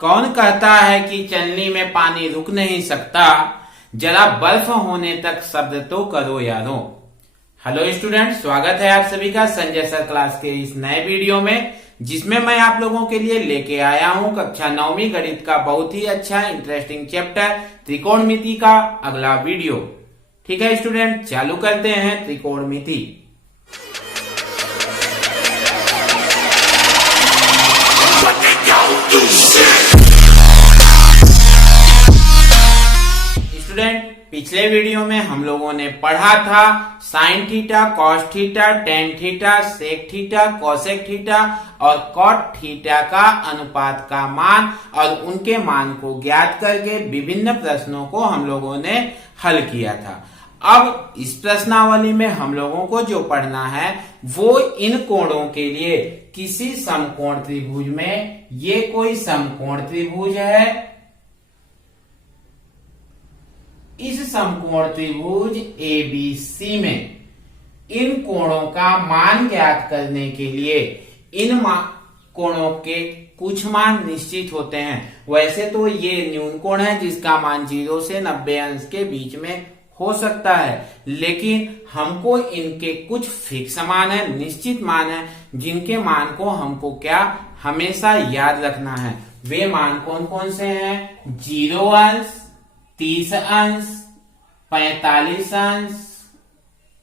कौन कहता है कि चलनी में पानी रुक नहीं सकता, जरा बर्फ होने तक शब्द तो करो यारो। हेलो स्टूडेंट, स्वागत है आप सभी का संजय सर क्लास के इस नए वीडियो में, जिसमें मैं आप लोगों के लिए लेके आया हूं कक्षा 9वीं गणित का बहुत ही अच्छा इंटरेस्टिंग चैप्टर त्रिकोणमिति का अगला वीडियो। ठीक है स्टूडेंट, चालू करते हैं त्रिकोणमिति। स्टूडेंट, पिछले वीडियो में हम लोगों ने पढ़ा था sine theta, cos theta, tan theta, sec theta, cosec theta और कॉट थीटा का अनुपात का मान और उनके मान को ज्ञात करके विभिन्न प्रश्नों को हम लोगों ने हल किया था। अब इस प्रश्नावली में हम लोगों को जो पढ़ना है वो इन कोणों के लिए किसी समकोण त्रिभुज में, ये कोई समकोण त्रिभुज है, इस समकोण त्रिभुज ABC में इन कोणों का मान ज्ञात करने के लिए इन कोणों के कुछ मान निश्चित होते हैं। वैसे तो ये न्यून कोण है जिसका मान 0 से 90 अंश के बीच में हो सकता है, लेकिन हमको इनके कुछ फिक्स मान है, निश्चित मान है, जिनके मान को हमको क्या हमेशा याद रखना है। वे मान कौन कौन से हैं? 0 अंश, 30 अंश, 45 अंश,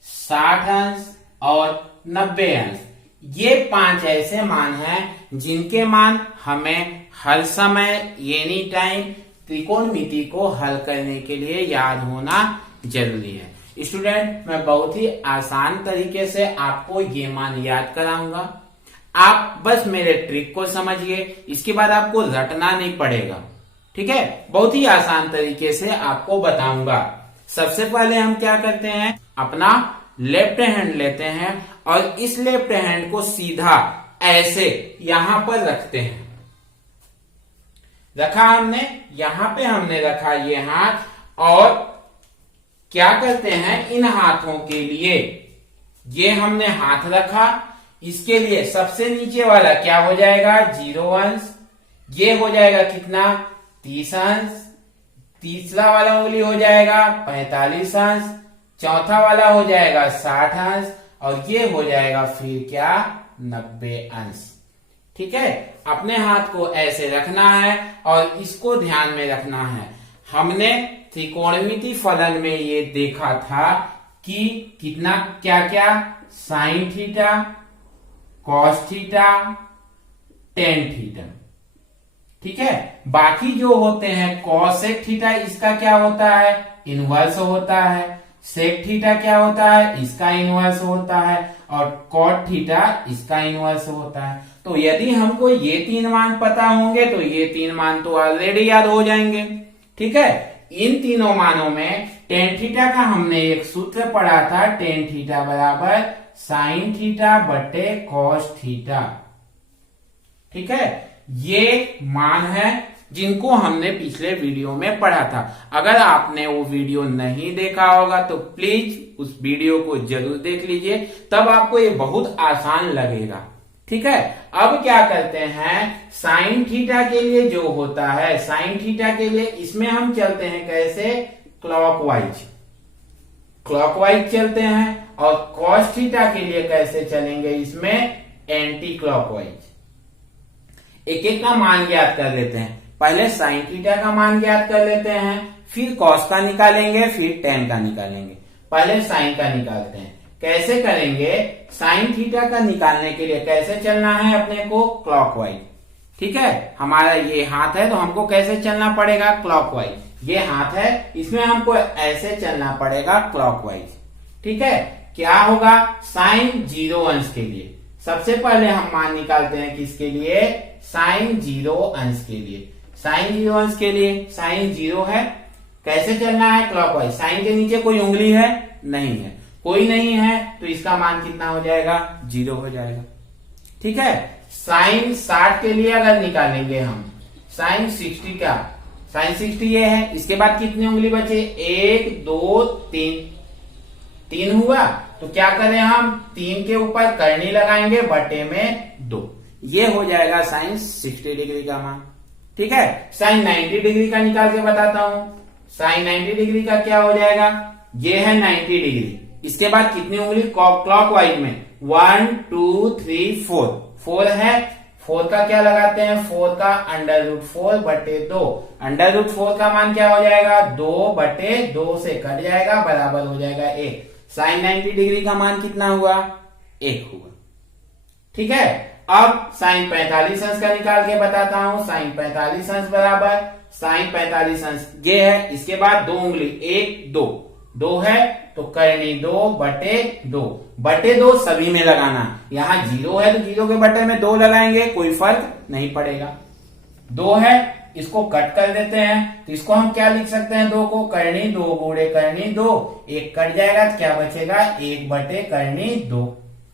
60 अंश और 90 अंश। ये 5 ऐसे मान हैं जिनके मान हमें हर समय एनी टाइम त्रिकोणमिति को हल करने के लिए याद होना जरूरी है। स्टूडेंट, मैं बहुत ही आसान तरीके से आपको ये मान याद कराऊंगा। आप बस मेरे ट्रिक को समझिए, इसके बाद आपको रटना नहीं पड़ेगा। ठीक है, बहुत ही आसान तरीके से आपको बताऊंगा। सबसे पहले हम क्या करते हैं, अपना लेफ्ट हैंड लेते हैं और इस लेफ्ट हैंड को सीधा ऐसे यहां पर रखते हैं। रखा हमने, यहां पे हमने रखा ये हाथ, और क्या करते हैं, इन हाथों के लिए ये हमने हाथ रखा, इसके लिए सबसे नीचे वाला क्या हो जाएगा? 0 अंश। ये हो जाएगा कितना? 30 अंश। तीसरा वाला उंगली हो जाएगा 45 अंश। चौथा वाला हो जाएगा 60 अंश और ये हो जाएगा फिर क्या? 90 अंश। ठीक है, अपने हाथ को ऐसे रखना है और इसको ध्यान में रखना है। हमने त्रिकोणमिति फलन में ये देखा था कि कितना क्या क्या, sign theta, cos theta, tan theta. ठीक है, बाकी जो होते हैं कॉसेक थीटा, इसका क्या होता है? इनवर्स होता है। सेक थीटा क्या होता है? इसका इनवर्स होता है। और कॉट थीटा इसका इनवर्स होता है। तो यदि हमको ये 3 मान पता होंगे तो ये 3 मान तो ऑलरेडी याद हो जाएंगे। ठीक है, इन तीनों मानों में टेन थीटा का हमने एक सूत्र पढ़ा था, टेन थीटा बराबर साइन थीटा बटे कॉस थीटा। ठीक है, ये मान है जिनको हमने पिछले वीडियो में पढ़ा था। अगर आपने वो वीडियो नहीं देखा होगा तो प्लीज उस वीडियो को जरूर देख लीजिए, तब आपको ये बहुत आसान लगेगा। ठीक है, अब क्या करते हैं, साइन थीटा के लिए जो होता है, साइन थीटा के लिए इसमें हम चलते हैं कैसे? क्लॉकवाइज। क्लॉकवाइज चलते हैं। और कॉस थीटा के लिए कैसे चलेंगे? इसमें एंटी क्लॉकवाइज। एक एक का मान ज्ञात कर लेते हैं। पहले साइन थीटा का मान ज्ञात कर लेते हैं, फिर कॉस का निकालेंगे, फिर टेन का निकालेंगे। पहले साइन का निकालते हैं। कैसे करेंगे? साइन थीटा का निकालने के लिए कैसे चलना है अपने को? क्लॉकवाइज। ठीक है, हमारा ये हाथ है तो हमको कैसे चलना पड़ेगा? क्लॉकवाइज। ये हाथ है, इसमें हमको ऐसे चलना पड़ेगा क्लॉकवाइज। ठीक है, क्या होगा? साइन 0 अंश के लिए सबसे पहले हम मान निकालते हैं, किसके लिए? साइन 0 अंश के लिए। साइन 0 अंश के लिए साइन 0 है, कैसे चलना है? क्लॉकवाइज। साइन के नीचे कोई उंगली है? नहीं है, कोई नहीं है, तो इसका मान कितना हो जाएगा? 0 हो जाएगा। ठीक है, साइन 60 के लिए अगर निकालेंगे हम, साइन 60 का, साइन 60 ये है, इसके बाद कितनी उंगली बचे? 1 2 3, 3 हुआ, तो क्या करें हम? 3 के ऊपर करनी लगाएंगे बटे में 2, ये हो जाएगा साइन 60 डिग्री का मान। ठीक है। साइन 90 डिग्री का निकाल के बताता हूं। साइन 90 डिग्री का क्या हो जाएगा, ये है 90 डिग्री। इसके बाद कितनी उंगली क्लॉकवाइज में, 1 2 3 4, 4 है। 4 का क्या लगाते हैं, 4 का √4 बटे 2। √4 का मान क्या हो जाएगा, 2 बटे 2 से कट जाएगा, बराबर हो जाएगा 1। साइन 90 डिग्री का मान कितना हुआ, 1 हुआ। ठीक है। अब साइन 45 अंश का निकाल के बताता हूं। साइन 45 अंश बराबर साइन 45 अंश ये है। इसके बाद 2 उंगली, 1 2, 2 है तो करनी 2 बटे 2। बटे 2 सभी में लगाना, यहां 0 है तो 0 के बटे में 2 लगाएंगे, कोई फर्क नहीं पड़ेगा। 2 है, इसको कट कर देते हैं तो इसको हम क्या लिख सकते हैं, 2 को करनी 2 गुणे करनी 2, 1 कट जाएगा तो क्या बचेगा, 1 बटे करनी 2।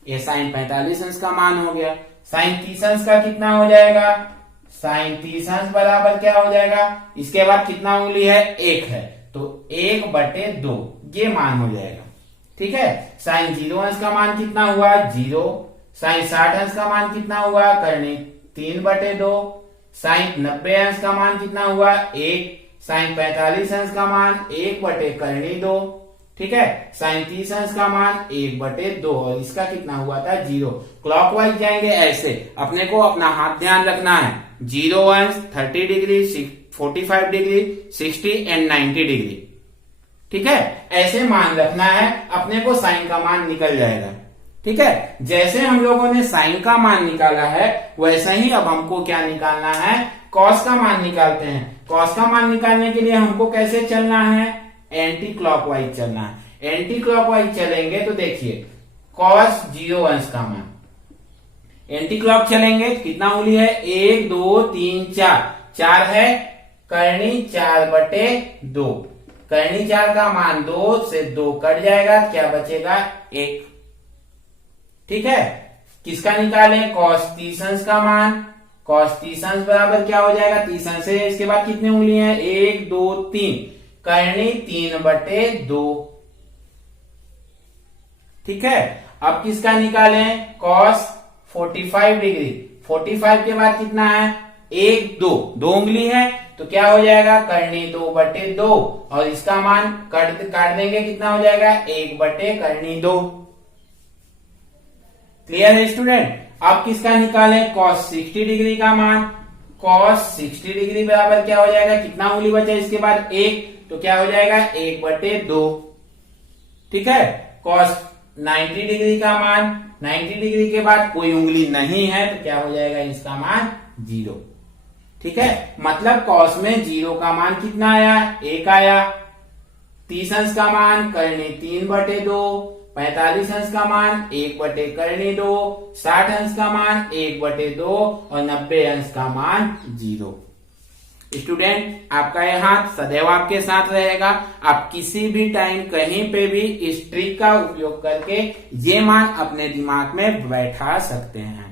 ये साइन 45 अंश का मान हो गया। साइन 30 अंश का कितना हो जाएगा, साइन 30 अंश बराबर क्या हो जाएगा, इसके बाद कितना उंगली है, 1 है तो 1 बटे 2 ये मान हो जाएगा। ठीक है। साइन 0 अंश का मान कितना हुआ, 0। साइन 60 अंश का मान कितना हुआ, करनी 3 बटे 2। साइन 90 अंश का मान कितना हुआ, 1। साइन 45 अंश का मान 1 बटे करनी 2। ठीक है। साइन 30 अंश का मान 1 बटे 2 और इसका कितना हुआ था, 0। क्लॉकवाइज जाएंगे ऐसे, अपने को अपना हाथ ध्यान रखना है। 0 अंश 30 डिग्री, 45 डिग्री, 60 एंड 90 डिग्री। ठीक है, ऐसे मान रखना है, अपने को साइन का मान निकल जाएगा। ठीक है। जैसे हम लोगों ने साइन का मान निकाला है वैसे ही अब हमको क्या निकालना है, कॉस का मान निकालते हैं। कॉस का मान निकालने के लिए हमको कैसे चलना है, एंटी क्लॉकवाइज चलना है। एंटी क्लॉकवाइज चलेंगे तो देखिए कॉस 0 अंश का मान, एंटी क्लॉक चलेंगे कितना उंगली है, 1 2 3 4, 4 है, करनी 4 बटे 2। करनी 4 का मान 2 से 2 कट जाएगा, क्या बचेगा, 1। ठीक है। किसका निकालें, कॉस 30 अंश का मान। कॉस 30 अंश बराबर क्या हो जाएगा, 30 अंश है, इसके बाद कितनी उंगली है, 1 2 3, करनी 3 बटे 2। ठीक है। अब किसका निकालें, कॉस 45 डिग्री। 45 के बाद कितना है, 1 2, 2 उंगली है तो क्या हो जाएगा, करनी 2 बटे 2 और इसका मान काट देंगे, कितना हो जाएगा, 1 बटे करनी 2। क्लियर है स्टूडेंट। अब किसका निकालें, कॉस 60 डिग्री का मान। कॉस 60 डिग्री बराबर क्या हो जाएगा, कितना उंगली बचा इसके बाद, 1 तो क्या हो जाएगा, 1 बटे 2। ठीक है। कॉस 90 डिग्री का मान, 90 डिग्री के बाद कोई उंगली नहीं है तो क्या हो जाएगा, इसका मान 0। ठीक है। मतलब कॉस में 0 का मान कितना आया, 1 आया। 30 अंश का मान करनी 3 बटे 2, 45 अंश का मान 1 बटे करनी 2, 60 अंश का मान 1 बटे 2 और 90 अंश का मान 0। स्टूडेंट, आपका यह हाथ सदैव आपके साथ रहेगा। आप किसी भी टाइम कहीं पे भी इस ट्रिक का उपयोग करके ये मान अपने दिमाग में बैठा सकते हैं।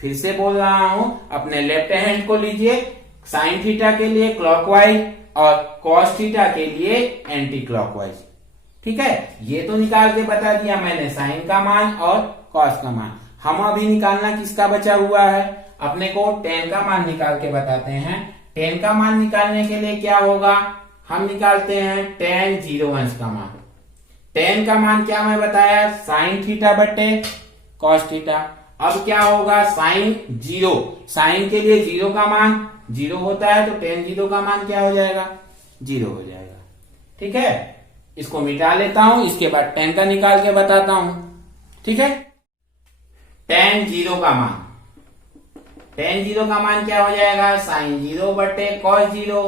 फिर से बोल रहा हूं, अपने लेफ्ट हैंड को लीजिए, साइन थीटा के लिए क्लॉकवाइज और कॉस थीटा के लिए एंटी क्लॉकवाइज। ठीक है। ये तो निकाल के बता दिया मैंने, साइन का मान और कॉस का मान। हम अभी निकालना किसका बचा हुआ है, अपने को tan का मान निकाल के बताते हैं। tan का मान निकालने के लिए क्या होगा, हम निकालते हैं tan 0 अंश का मान। tan का मान क्या मैं बताया, साइन थीटा बटे कॉस थीटा। अब क्या होगा, साइन 0, साइन के लिए 0 का मान 0 होता है तो tan 0 का मान क्या हो जाएगा, 0 हो जाएगा। ठीक है। इसको मिटा लेता हूं, इसके बाद tan का निकाल के बताता हूं। ठीक है। tan 0 का मान, tan 0 का मान क्या हो जाएगा, साइन 0 बटे कॉस 0।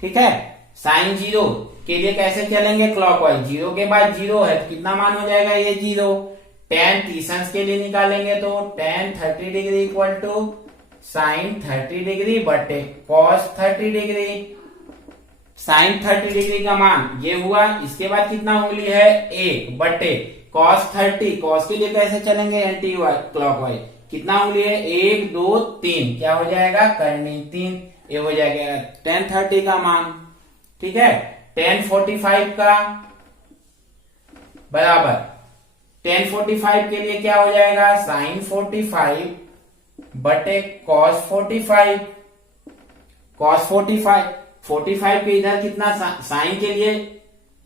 ठीक है। साइन 0 के लिए कैसे चलेंगे, क्लॉकवाइज। 0 के बाद 0 है तो कितना मान हो जाएगा, ये 0। tan 30 अंश के लिए निकालेंगे तो tan 30 degree equal to sine 30 degree बटे कॉस 30 डिग्री। साइन 30 डिग्री का मान ये हुआ, इसके बाद कितना उंगली है, 1 बटे कॉस 30। कॉस के लिए कैसे चलेंगे, एंटी क्लॉकवाइज। कितना उंगली है, 1 2 3, क्या हो जाएगा, करनी 3, ये हो जाएगा tan 30 का मान। ठीक है। tan 45 का बराबर tan 45 के लिए क्या हो जाएगा, साइन 45 बटे कॉस 45। कॉस 45 पे इधर कितना साइन के लिए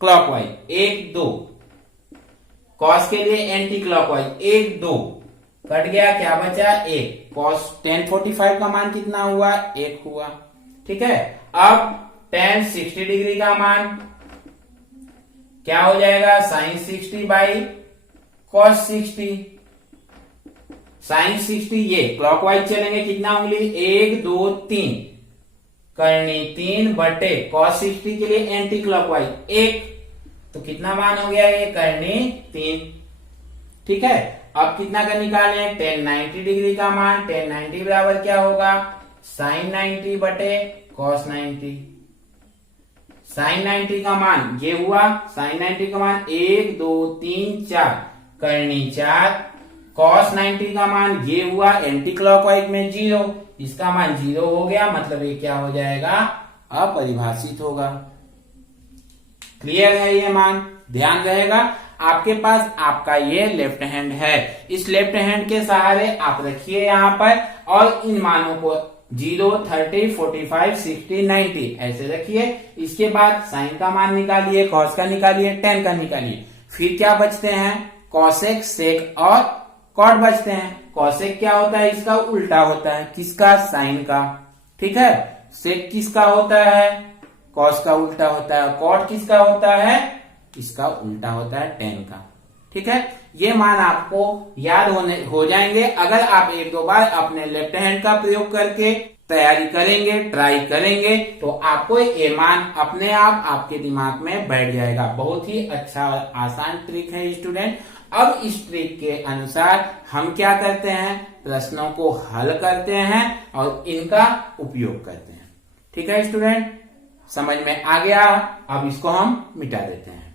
क्लॉकवाइज 1 2, कॉस के लिए एंटी क्लॉकवाइज 1 2, कट गया, क्या बचा 1। कॉस tan 45 का मान कितना हुआ 1 हुआ। ठीक है, अब tan 60 डिग्री का मान क्या हो जाएगा, साइन 60 बाई कॉस 60। साइन 60 ये क्लॉकवाइज चलेंगे, कितना उंगली 1 2 3, करनी 3 बटे कॉस 60 के लिए एंटी क्लॉकवाइज 1, तो कितना मान हो गया ये, करनी 3। ठीक है, अब कितना का निकाले, tan 90 डिग्री का मान, tan 90 बराबर क्या होगा, साइन 90 बटे कॉस 90। साइन 90 का मान ये हुआ, साइन 90 का मान 1 2 3 4, करनी 4, कॉस 90 का मान ये हुआ, एंटी क्लॉकवाइज में 0, इसका मान 0 हो गया, मतलब ये क्या हो जाएगा, अपरिभाषित होगा। क्लियर है ये मान, ध्यान रहेगा आपके पास आपका ये लेफ्ट हैंड है, इस लेफ्ट हैंड के सहारे आप रखिए यहाँ पर, और इन मानों को 0 30 45 60 90 ऐसे रखिए। इसके बाद साइन का मान निकालिए, कॉस का निकालिए, टेन का निकालिए, फिर क्या बचते हैं, कॉसेक सेक और कॉट बचते हैं। कॉसेक क्या होता है, इसका उल्टा होता है, किसका, साइन का। ठीक है, सेक किसका होता है, कॉस का उल्टा होता है। कॉट किसका होता है, इसका उल्टा होता है, टेन का। ठीक है, ये मान आपको याद हो जाएंगे अगर आप 1-2 बार अपने लेफ्ट हैंड का प्रयोग करके तैयारी करेंगे, ट्राई करेंगे, तो आपको ये मान अपने आप आपके दिमाग में बैठ जाएगा। बहुत ही अच्छा आसान ट्रिक है स्टूडेंट। अब इस ट्रिक के अनुसार हम क्या करते हैं, प्रश्नों को हल करते हैं और इनका उपयोग करते हैं। ठीक है स्टूडेंट, समझ में आ गया। अब इसको हम मिटा देते हैं।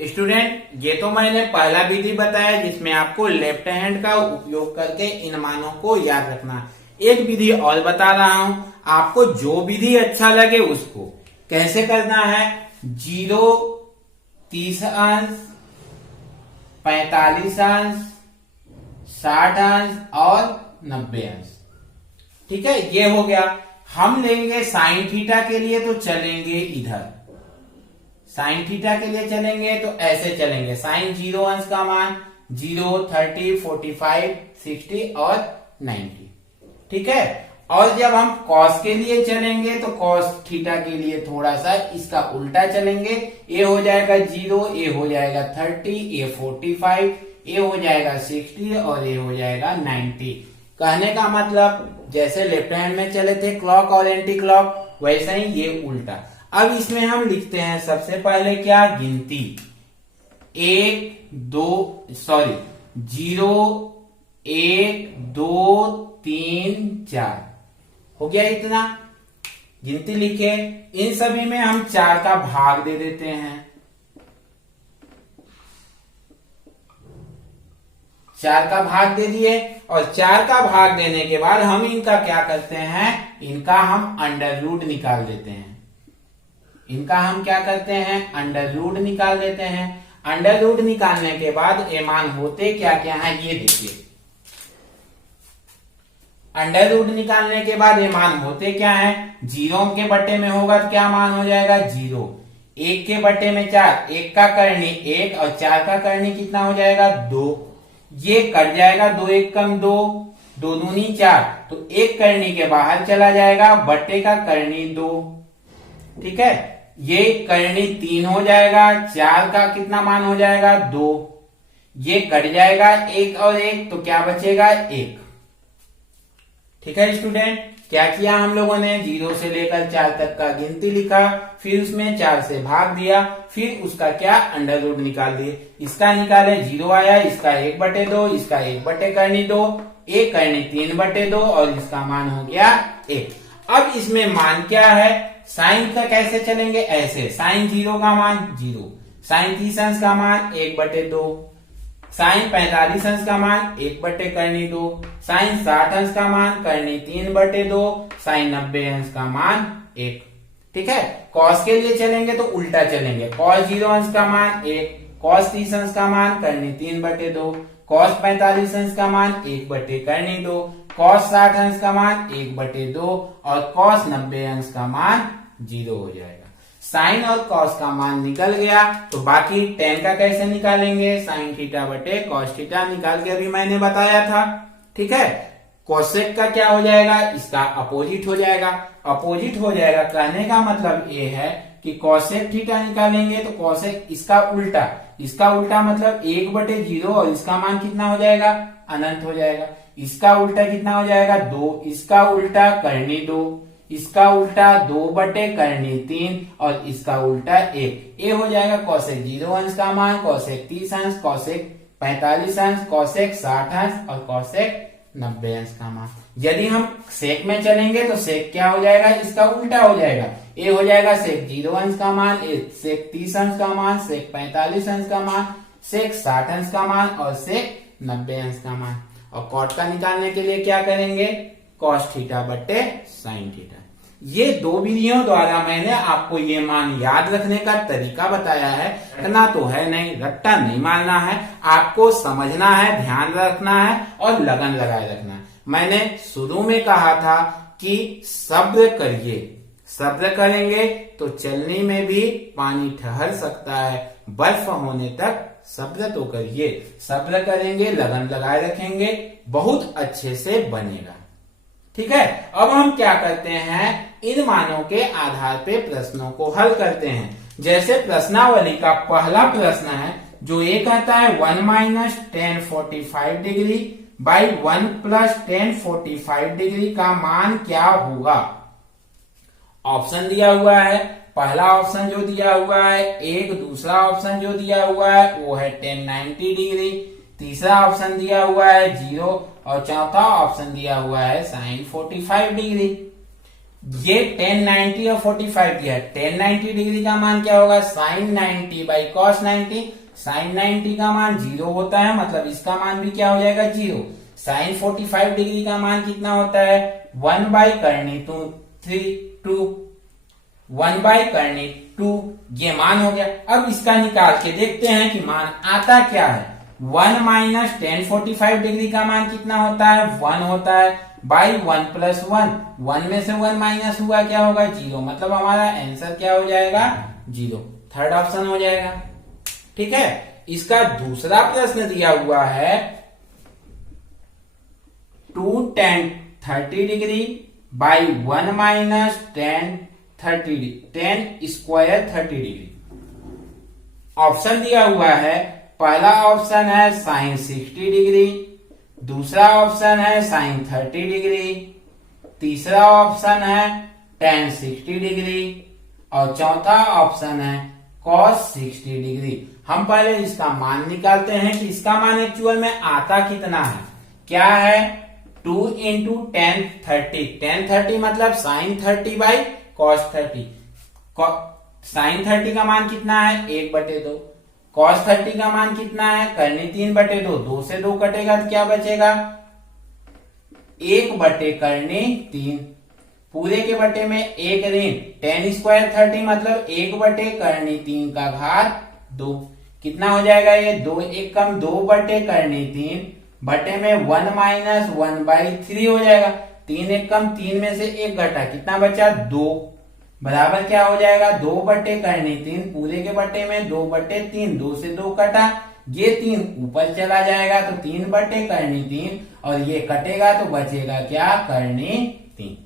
स्टूडेंट, ये तो मैंने पहला विधि बताया जिसमें आपको लेफ्ट हैंड का उपयोग करके इन मानों को याद रखना। एक विधि और बता रहा हूं, आपको जो विधि अच्छा लगे उसको कैसे करना है। 0 30 अंश, 45 अंश, 60 अंश और 90 अंश। ठीक है, ये हो गया। हम लेंगे साइन थीटा के लिए तो चलेंगे इधर, साइन थीटा के लिए चलेंगे तो ऐसे चलेंगे, साइन 0 अंश का मान 0 30 45 60 और 90। ठीक है, और जब हम कॉस के लिए चलेंगे तो कॉस थीटा के लिए थोड़ा सा इसका उल्टा चलेंगे। ए हो जाएगा 0, ए हो जाएगा 30, ए 45, ए हो जाएगा 60 और ए हो जाएगा 90। कहने का मतलब जैसे लेफ्ट हैंड में चले थे क्लॉक और एंटी क्लॉक, वैसे ही ये उल्टा। अब इसमें हम लिखते हैं सबसे पहले क्या, गिनती 0 1 2 3 4 हो गया। इतना गिनती लिखे, इन सभी में हम 4 का भाग दे देते हैं। 4 का भाग दे दिए, और 4 का भाग देने के बाद हम इनका क्या करते हैं, इनका हम अंडर रूट निकाल देते हैं। इनका हम क्या करते हैं, अंडर रूट निकाल देते हैं। अंडर रूट निकालने के बाद ये मान होते क्या क्या है, ये देखिए। अंडर रूट निकालने के बाद ये मान होते क्या है, 0 के बट्टे में होगा तो क्या मान हो जाएगा 0, 1 के बट्टे में 4, 1 का करनी 1 और 4 का करनी कितना हो जाएगा 2। ये कट जाएगा, 2 1 कम 2, 2 दूनी 4, तो 1 करनी के बाहर चला जाएगा, बट्टे का करनी 2। ठीक है, ये करनी 3 हो जाएगा, 4 का कितना मान हो जाएगा 2, ये कट जाएगा 1 और 1, तो क्या बचेगा 1। ठीक है स्टूडेंट, क्या किया हम लोगों ने, 0 से लेकर 4 तक का गिनती लिखा, फिर उसमें 4 से भाग दिया, फिर उसका क्या अंडर रूट निकाल दिए। इसका निकाले 0 आया, इसका 1/2, इसका 1 करनी 2, 1 करनी 3/2 और इसका मान हो गया 1। अब इसमें मान क्या है, साइन का कैसे चलेंगे, ऐसे साइन 0 का मान 0, साइन 30 अंश का मान 1/2, साइन 45 अंश का मान 1 करनी 2, साइन 60 अंश का मान करनी 3/2, साइन 90 अंश का मान 1। ठीक है, कॉस के लिए चलेंगे तो उल्टा चलेंगे, कॉस 0 अंश का मान 1, कॉस 30 अंश का मान करनी 3/2, कॉस 45 अंश का मान 1 करनी 2, cos 60 अंश का मान 1/2 और cos 90 अंश का मान 0 हो जाएगा। साइन और कॉस का मान निकल गया, तो बाकी tan का कैसे निकालेंगे, साइन थीटा बटे कॉस थीटा निकाल के अभी मैंने बताया था। ठीक है, कोसेक का क्या हो जाएगा, इसका अपोजिट हो जाएगा। अपोजिट हो जाएगा कहने का मतलब ये है कि कोसेक थीटा निकालेंगे तो कोसेक इसका उल्टा मतलब 1/0 और इसका मान कितना हो जाएगा, अनंत हो जाएगा। इसका उल्टा कितना हो जाएगा, 2, इसका उल्टा करनी 2, इसका उल्टा 2/3 और इसका उल्टा 1। ये हो जाएगा कोसेक 0 अंश का मान, कोसेक 30 अंश, कोसेक 45 अंश, कोसेक 60 अंश और कोसेक 90 अंश का मान। यदि हम सेक में चलेंगे तो सेक क्या हो जाएगा, इसका उल्टा हो जाएगा। ये हो जाएगा सेक 0 अंश का मान, सेक 30 अंश का मान, सेक 45 अंश का मान, सेक 60 अंश का मान और सेक 90 अंश का मान। और कॉट का निकालने के लिए क्या करेंगे, कॉस थीटा बटे साइन थीटा। ये दो विधियों द्वारा मैंने आपको ये मान याद रखने का तरीका बताया है। रटना तो है नहीं, रट्टा नहीं मारना है, आपको समझना है, ध्यान रखना है और लगन लगाए रखना है। मैंने शुरू में कहा था कि सब्र करिए, सब्र करेंगे तो चलने में भी पानी ठहर सकता है, बर्फ होने तक सब्र तो करिए। सब्र करेंगे, लगन लगाए रखेंगे, बहुत अच्छे से बनेगा। ठीक है, अब हम क्या करते हैं, इन मानों के आधार पे प्रश्नों को हल करते हैं। जैसे प्रश्नावली का पहला प्रश्न है जो ये कहता है 1 - tan 45 degree by 1 + tan 45 degree का मान क्या होगा। ऑप्शन दिया हुआ है, पहला ऑप्शन जो दिया हुआ है 1, दूसरा ऑप्शन जो दिया हुआ है वो है tan 90 डिग्री, तीसरा ऑप्शन दिया हुआ है 0 और चौथा ऑप्शन दिया हुआ है sin 45 डिग्री। ये tan 90 और 45 दिया है। tan 90 डिग्री का मान क्या होगा, sin 90 बाई cos 90। sin 90 का मान 0 होता है, मतलब इसका मान भी क्या हो जाएगा 0। sin 45 डिग्री का मान कितना होता है, 1/√2, 1/√2 ये मान हो गया। अब इसका निकाल के देखते हैं कि मान आता क्या है। 1 - tan 45 डिग्री का मान कितना होता है, 1 होता है, बाई 1 + 1, 1 में से 1 माइनस हुआ क्या होगा 0, मतलब हमारा आंसर क्या हो जाएगा 0, थर्ड ऑप्शन हो जाएगा। ठीक है, इसका दूसरा प्रश्न दिया हुआ है 2 tan 30 degree by 1 - tan 2 30 degree. Option दिया हुआ है, पहला ऑप्शन है sin 60 डिग्री, दूसरा ऑप्शन है sin 30 डिग्री, तीसरा ऑप्शन है tan 60 डिग्री और चौथा ऑप्शन है cos 60 डिग्री। हम पहले इसका मान निकालते हैं कि इसका मान एक्चुअल में आता कितना है। क्या है, 2 × tan 30, tan 30 मतलब sin 30 बाई cos 30। sin 30 का मान कितना है 1/2, cos 30 का मान कितना है करनी 3/2, 2 से 2 कटेगा तो क्या बचेगा 1/3, पूरे के बटे में 1 ऋण, tan² 30 मतलब 1/3 का घात 2। कितना हो जाएगा ये, 2 1 कम 2/3 बटे में 1 - 1/3 हो जाएगा। 3 1 कम 3 में से 1 घटा, कितना बचा 2, बराबर क्या हो जाएगा 2/3 पूरे के बटे में 2/3, 2 से 2 कटा, ये 3 ऊपर चला जाएगा तो 3/3 और ये कटेगा तो बचेगा क्या करनी 3।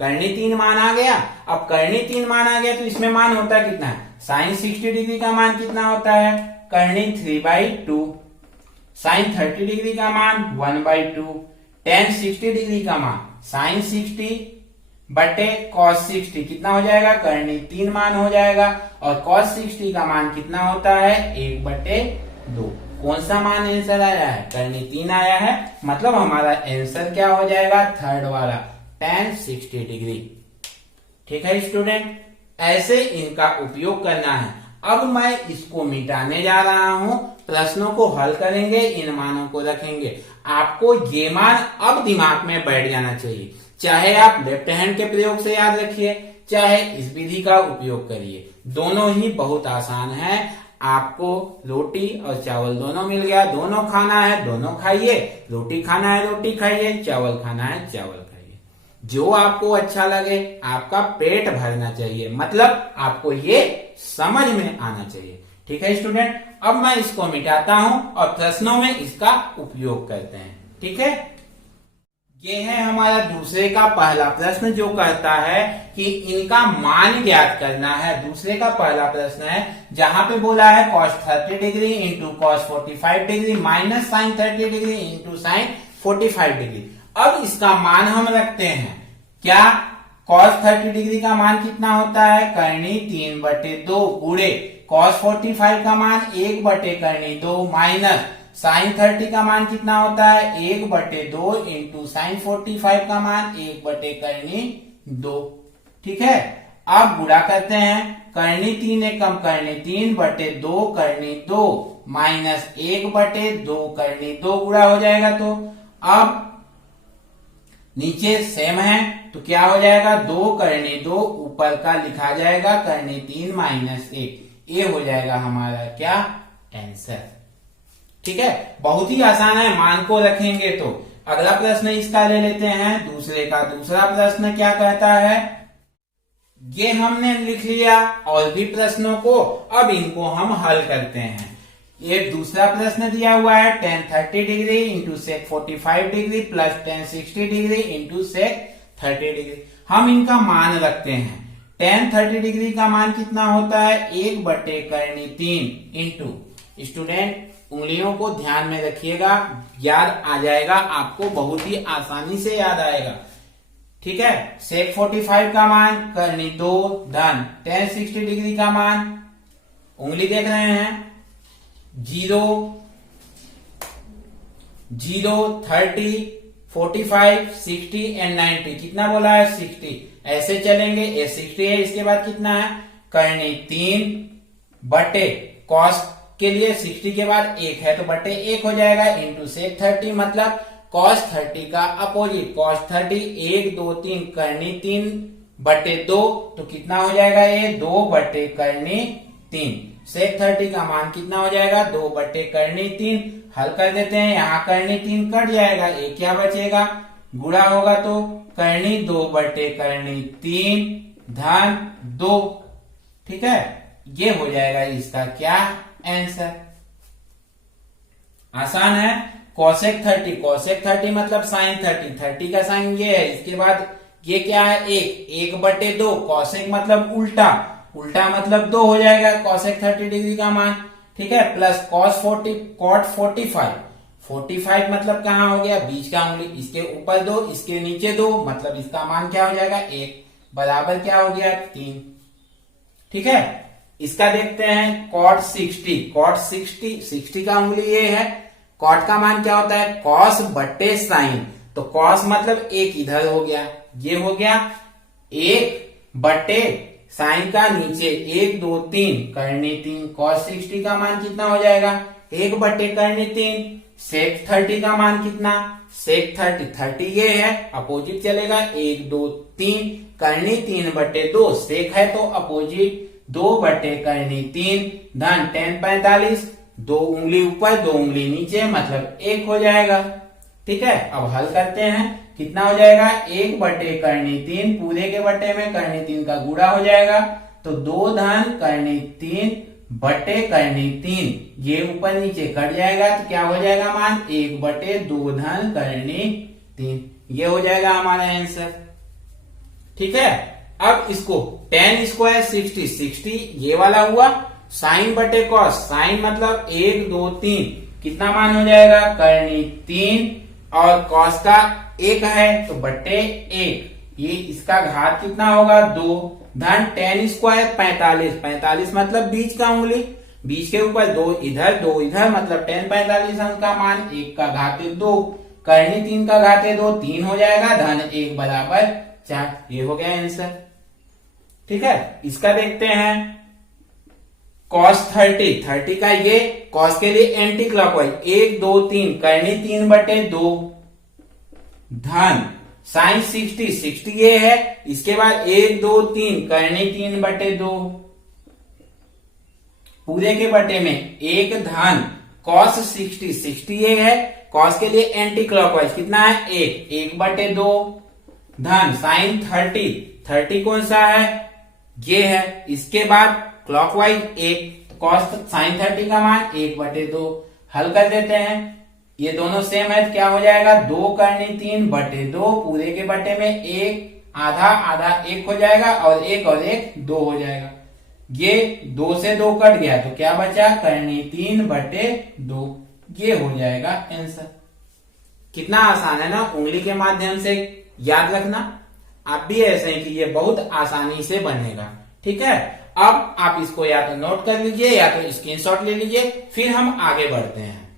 करनी 3 मान आ गया। अब करनी 3 मान आ गया तो इसमें मान होता है कितना, sin 60 डिग्री का मान कितना होता है करनी 3/2, sin 30 डिग्री का मान 1/2, tan 60 डिग्री का मान sin 60 बटे cos 60 कितना हो जाएगा करनी 3 मान हो जाएगा और cos 60 का मान कितना होता है 1/2। कौन सा मान आंसर आया है, करनी 3 आया है, मतलब हमारा आंसर क्या हो जाएगा थर्ड वाला tan 60 डिग्री। ठीक है स्टूडेंट, ऐसे इनका उपयोग करना है। अब मैं इसको मिटाने जा रहा हूं, प्रश्नों को हल करेंगे, इन मानों को रखेंगे। आपको ये मान अब दिमाग में बैठ जाना चाहिए, चाहे आप लेफ्ट हैंड के प्रयोग से याद रखिए, चाहे इस विधि का उपयोग करिए, दोनों ही बहुत आसान है। आपको रोटी और चावल दोनों मिल गया। दोनों खाना है, दोनों खाइए। रोटी खाना है, रोटी खाइए। चावल खाना है, चावल खाइए। जो आपको अच्छा लगे, आपका पेट भरना चाहिए, मतलब आपको ये समझ में आना चाहिए। ठीक है स्टूडेंट, अब मैं इसको मिटाता हूं और प्रश्नों में इसका उपयोग करते हैं। ठीक है, ये है हमारा दूसरे का पहला प्रश्न, जो कहता है कि इनका मान ज्ञात करना है। दूसरे का पहला प्रश्न है जहां पे बोला है cos 30 degree into cos 45 degree minus sin 30 degree into sin 45 degree. अब इसका मान हम रखते हैं। क्या cos 30 डिग्री का मान कितना होता है? करनी 3/2 गुणे cos 45 का मान 1/2 माइनस साइन 30 का मान कितना होता है? 1/2 इंटू साइन 45 का मान 1/2। ठीक है, अब गुणा करते हैं। करनी 3 एकम करनी 3/2 करनी 2 माइनस 1/2 करनी 2 गुणा हो जाएगा। तो अब नीचे सेम है तो क्या हो जाएगा? 2 करनी 2 ऊपर का लिखा जाएगा करनी 3 माइनस 1। ये हो जाएगा हमारा क्या आंसर। ठीक है, बहुत ही आसान है, मान को रखेंगे तो। अगला प्रश्न इसका ले लेते हैं। दूसरे का दूसरा प्रश्न क्या कहता है? ये हमने लिख लिया और भी प्रश्नों को, अब इनको हम हल करते हैं। ये दूसरा प्रश्न दिया हुआ है tan 30 degree into sec 45 degree plus tan 60 degree into sec 30 degree. हम इनका मान रखते हैं। tan 30 डिग्री का मान कितना होता है? 1/3 इंटू, स्टूडेंट उंगलियों को ध्यान में रखिएगा, याद आ जाएगा आपको, बहुत ही आसानी से याद आएगा। ठीक है, sec 45 का मान करनी 2 धन tan 60 डिग्री का मान, उंगली देख रहे हैं, 0 0 30 45 60 एंड 90। कितना बोला है? 60। ऐसे चलेंगे, ये 60 है, इसके बाद कितना है? करनी 3 बटे cos के लिए 60 के बाद 1 है तो बटे 1 हो जाएगा इंटू sec 30, मतलब cos 30 का अपोजिट cos 30 1 2 3 करनी 3/2 तो कितना हो जाएगा? ये 2/3। sec 30 का मान कितना हो जाएगा? 2/3। हल कर देते हैं, यहाँ करनी 3 कट जाएगा, ये क्या बचेगा? गुणा होगा तो करनी 2/3 धन 2। ठीक है, ये हो जाएगा इसका क्या आंसर। आसान है। cosec 30 मतलब sin 30 का साइन ये है, इसके बाद ये क्या है? 1/2 cosec मतलब उल्टा मतलब 2 हो जाएगा cosec 30 डिग्री का मान। ठीक है, प्लस cot 45 मतलब कहाँ हो गया? बीच का उंगली, इसके ऊपर 2 इसके नीचे 2, मतलब इसका मान क्या हो जाएगा? 1 बराबर क्या हो गया? 3। ठीक है, इसका देखते हैं cot 60 का उंगली ये है। cot का मान क्या होता है? cos बटे साइन, तो cos मतलब 1 इधर हो गया, ये हो गया 1 बटे साइन का नीचे 1 2 3 करनी 3। cos 60 का मान कितना हो जाएगा? 1 बटे करनी 3। sec 30 का मान कितना? sec 30 ये है, अपोजिट चलेगा 1 2 3 करनी 3/2। sec है तो अपोजिट 2/3 धन tan 45, 2 उंगली ऊपर 2 उंगली नीचे, मतलब 1 हो जाएगा। ठीक है, अब हल करते हैं। कितना हो जाएगा? 1/3 पूरे के बटे में करनी 3 का गुणा हो जाएगा, तो 2 धन करनी 3/3, ये ऊपर नीचे कट जाएगा तो क्या हो जाएगा मान? 1/2 धन करनी 3। ये हो जाएगा हमारा आंसर। ठीक है, अब इसको tan स्क्वायर 60 ये वाला हुआ, साइन बटे कॉस, साइन मतलब 1 2 3, कितना मान हो जाएगा? करनी 3 और कॉस का 1 है तो बटे 1, ये इसका घात कितना होगा? 2 धन tan स्क्वायर 45 मतलब बीच का उंगली, बीच के ऊपर 2 इधर 2 इधर, मतलब tan 45 का मान 1 का घात 2, करनी 3 का घात 2, 3 हो जाएगा धन 1 बराबर 4। ये हो गया आंसर। ठीक है, इसका देखते हैं cos 30 का ये cos के लिए एंटी क्लॉकवाइज 1 2 3 करनी 3/2 धन साइन 60 ये है, इसके बाद 1 2 3 करनी 3/2 पूरे के बटे में एक धन cos 60, 60 ये है, cos के लिए एंटी क्लॉकवाइज कितना है एक बटे दो धन sin 30, 30 कौन सा है ये है, इसके बाद क्लॉकवाइज एक cos sin 30 का मान एक बटे दो। हल कर देते हैं, ये दोनों सेम है, क्या हो जाएगा 2 करनी 3 बटे 2 पूरे के बटे में एक आधा आधा एक हो जाएगा और एक 2 हो जाएगा। ये 2 से 2 कट गया तो क्या बचा करनी 3 बटे 2, ये हो जाएगा आंसर। कितना आसान है ना उंगली के माध्यम से याद रखना। आप भी ऐसे ही कीजिए, बहुत आसानी से बनेगा। ठीक है, अब आप इसको या तो नोट कर लीजिए या तो स्क्रीनशॉट ले लीजिए, फिर हम आगे बढ़ते हैं।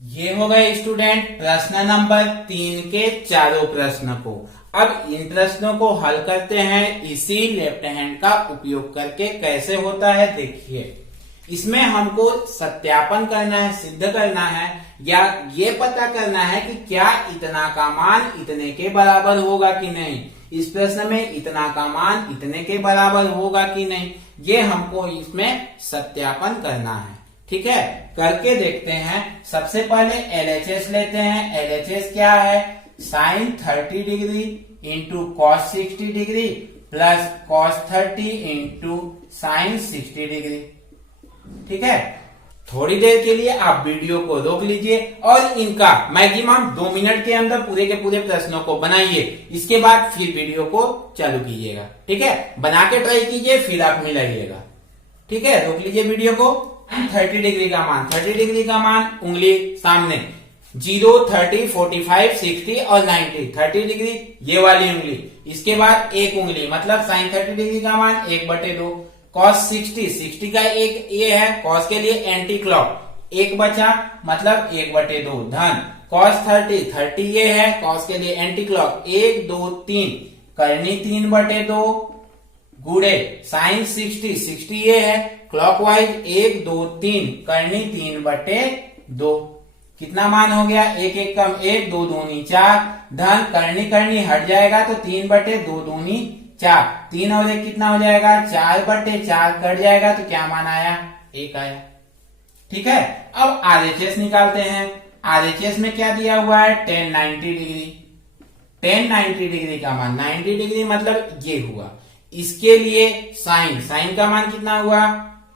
ये हो गए स्टूडेंट प्रश्न नंबर 3 के चारों प्रश्न को। अब इन प्रश्नों को हल करते हैं इसी लेफ्ट हैंड का उपयोग करके। कैसे होता है देखिए, इसमें हमको सत्यापन करना है, सिद्ध करना है या ये पता करना है कि क्या इतना का मान इतने के बराबर होगा कि नहीं। इस प्रश्न में इतना का मान इतने के बराबर होगा कि नहीं, ये हमको इसमें सत्यापन करना है। ठीक है, करके देखते हैं। सबसे पहले LHS लेते हैं। LHS क्या है sin 30 degree into cos 60 degree plus cos 30 into sin 60 degree. ठीक है, थोड़ी देर के लिए आप वीडियो को रोक लीजिए और इनका मैक्सिमम 2 मिनट के अंदर पूरे के पूरे प्रश्नों को बनाइए। इसके बाद फिर वीडियो को चालू कीजिएगा। ठीक है, बना के ट्राई कीजिए, फिर आप मिलाइएगा। ठीक है, रोक लीजिए वीडियो को। 30 डिग्री का मान, 30 डिग्री का मान उंगली सामने 0, 30, 45, 60 और 90। 30 डिग्री ये वाली उंगली, इसके बाद एक उंगली मतलब sin 30 डिग्री का मान 1/2। cos 60, 60 का एक ये है, cos के लिए एंटी क्लॉक एक बचा मतलब 1/2 धन cos 30, 30 ये है, cos के लिए एंटी क्लॉक 1, 2, 3 करनी 3/2 गुड़े sin 60, 60 ये है, क्लॉकवाइज 1, 2, 3 करनी 3/2। कितना मान हो गया एक कम 1, 2 दूनी 4 धन करनी हट जाएगा तो 3/2 दूनी 4, 3 और 1 कितना हो जाएगा 4/4 कट जाएगा तो क्या मान आया 1 आया। ठीक है, अब RHS निकालते हैं। RHS में क्या दिया हुआ है tan 90 डिग्री। tan 90 डिग्री का मान 90 डिग्री मतलब ये हुआ। इसके लिए साइन का मान कितना हुआ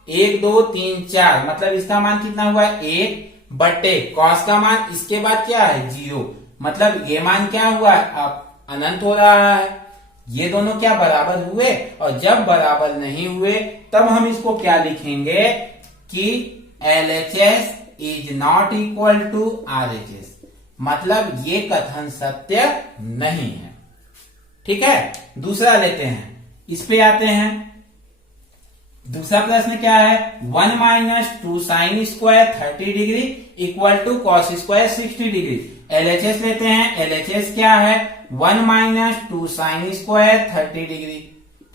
1, 2, 3, 4 मतलब इसका मान कितना हुआ 1/, कॉस का मान इसके बाद क्या है 0 मतलब ये मान क्या हुआ अब अनंत हो रहा है। ये दोनों क्या बराबर हुए, और जब बराबर नहीं हुए तब हम इसको क्या लिखेंगे कि LHS is not equal to RHS, मतलब ये कथन सत्य नहीं है। ठीक है, दूसरा लेते हैं, इस पे आते हैं। दूसरा प्रश्न क्या है 1 - 2 sin square 30 degree equal to cos square 60 degree. LHS लेते हैं। LHS क्या है 1 - 2 sin स्क्वायर 30 डिग्री।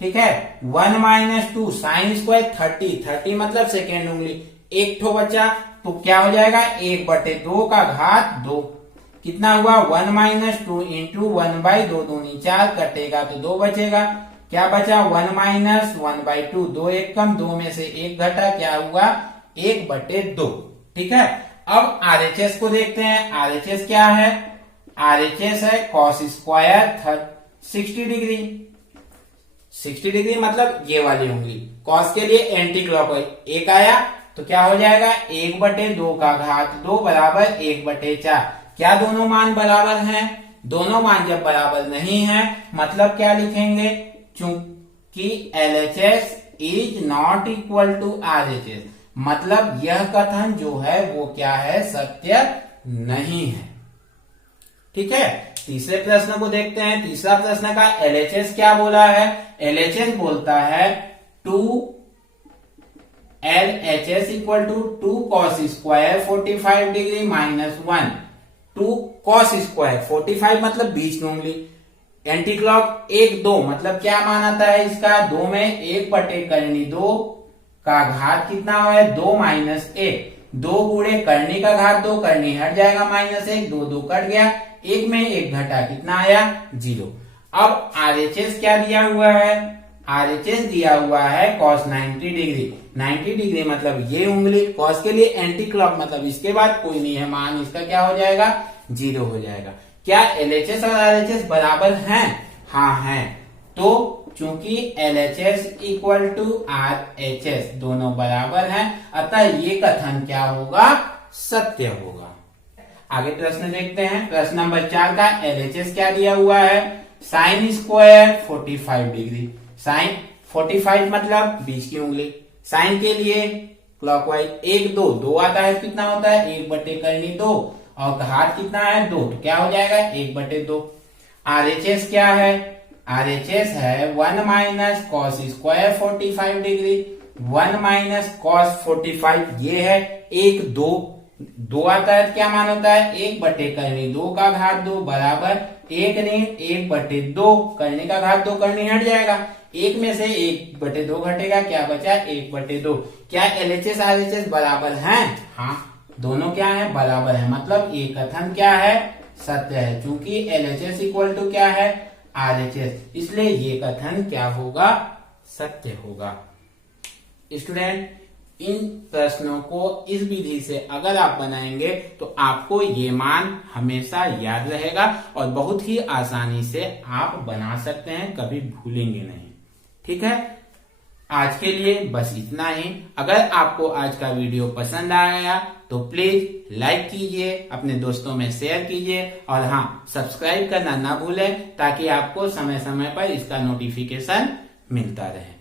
ठीक है, 1 - 2 sin स्क्वायर 30 मतलब सेकेंड उंगली एक ठो बचा तो क्या हो जाएगा 1/2 का घात 2। कितना हुआ 1 - 2 इंटू 1/2 दूनी 4 कटेगा तो 2 बचेगा। क्या बचा 1 - 1/2 2 1 कम 2 में से 1 घटा क्या हुआ 1/2। ठीक है, अब RHS को देखते हैं। RHS क्या है RHS है cos स्क्वायर 60 डिग्री। 60 डिग्री मतलब ये वाली उंगली, cos के लिए एंटी क्लॉकवाइज 1 आया तो क्या हो जाएगा 1/2 का घात 2 बराबर 1/4। क्या दोनों मान बराबर हैं? दोनों मान जब बराबर नहीं है मतलब क्या लिखेंगे, चूंकि LHS is not equal to RHS, मतलब यह कथन जो है वो क्या है सत्य नहीं है। ठीक है, तीसरे प्रश्न को देखते हैं। तीसरा प्रश्न का LHS क्या बोला है, LHS बोलता है 2 LHS equal to 2 cos square 45 degree -1 2 cos square 45 मतलब बीच में उंगली, एंटी क्लॉक 1, 2 मतलब क्या मान आता है इसका 2 में 1/2 का घात कितना है 2 - 1 2 गुणे करनी का घात 2 करनी हट जाएगा -1 2 2 कट गया 1 में 1 घटा कितना आया 0। अब RHS क्या दिया हुआ है RHS दिया हुआ है cos 90 डिग्री। 90 डिग्री मतलब ये उंगली, cos के लिए एंटी क्लॉक मतलब इसके बाद कोई नहीं है, मान इसका क्या हो जाएगा, 0 हो जाएगा। क्या LHS और RHS बराबर हैं? हाँ हैं। तो चूंकि LHS इक्वल टू RHS दोनों बराबर हैं, अतः ये कथन क्या होगा, सत्य होगा। आगे प्रश्न देखते हैं। प्रश्न नंबर 4 का LHS क्या दिया हुआ है, साइन स्क्वायर 45 डिग्री। साइन 45 मतलब बीच की उंगली। साइन के लिए क्लॉकवाइज 1 2 2 आता है, कितना होता है 1/2 और घात कितना है 2, तो क्या हो जाएगा 1/2। RHS क्या है, RHS है 1 minus cos square 45 degree. 1 minus cos 45 ये है 1 2 2 आता है, क्या मान होता है 1/2 का घात 2 बराबर 1 नहीं 1/2 करने का घात 2 करने हट जाएगा, 1 में से 1/2 घटेगा, क्या बचा 1/2। क्या LHS RHS बराबर हैं? हाँ, दोनों क्या है, बराबर है, मतलब ये कथन क्या है, सत्य है। चूंकि LHS इक्वल टू क्या है, RHS, इसलिए ये कथन क्या होगा, सत्य होगा। स्टूडेंट, इन प्रश्नों को इस विधि से अगर आप बनाएंगे तो आपको ये मान हमेशा याद रहेगा और बहुत ही आसानी से आप बना सकते हैं, कभी भूलेंगे नहीं। ठीक है, आज के लिए बस इतना ही। अगर आपको आज का वीडियो पसंद आया तो प्लीज लाइक कीजिए, अपने दोस्तों में शेयर कीजिए और हाँ, सब्सक्राइब करना ना भूलें ताकि आपको समय समय पर इसका नोटिफिकेशन मिलता रहे।